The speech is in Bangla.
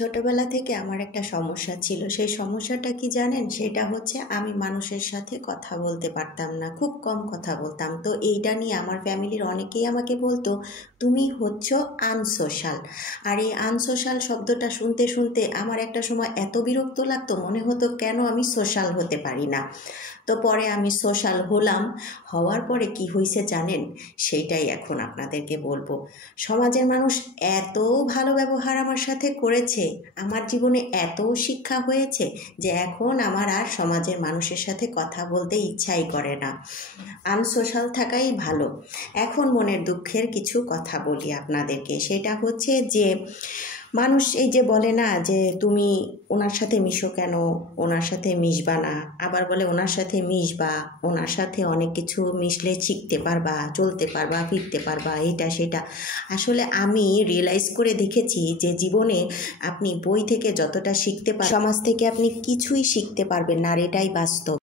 ছোটবেলা থেকে আমার একটা সমস্যা ছিল। সেই সমস্যাটা কি জানেন? সেটা হচ্ছে আমি মানুষের সাথে কথা বলতে পারতাম না। খুব কম কথা বলতাম। তো এইটা নিয়ে আমার ফ্যামিলির অনেকেই আমাকে বলতো, "তুমি হচ্ছ আনসোশ্যাল।" আর এই আনসোশ্যাল শব্দটা শুনতে, শুনতে আমার একটা সময় এত বিরক্ত লাগতো, মনে হতো কেন আমি সোশ্যাল হতে পারি না। তো পরে আমি সোশ্যাল হলাম। হওয়ার পরে কি হইছে জানেন? সেইটাই এখন আপনাদেরকে বলবো। সমাজের মানুষ এত ভালো ব্যবহার আমার সাথে করেছে, আমার জীবনে এত শিক্ষা হয়েছে যে এখন আমার আর সমাজের মানুষের সাথে কথা বলতে ইচ্ছাই করে না। আনসোশ্যাল থাকাই ভালো। এখন মনের দুঃখের কিছু কথা বলি আপনাদেরকে। সেটা হচ্ছে যে মানুষ এই যে বলে না যে তুমি ওনার সাথে মিশো কেন, ওনার সাথে মিশবা না, আবার বলে ওনার সাথে মিশবা, ওনার সাথে অনেক কিছু মিশলে শিখতে পারবা, চলতে পারবা, ফিরতে পারবা, এটা সেটা। আসলে আমি রিয়েলাইজ করে দেখেছি যে জীবনে আপনি বই থেকে যতটা শিখতে পারেন, সমাজ থেকে আপনি কিছুই শিখতে পারবেন না, আর এটাই বাস্তব।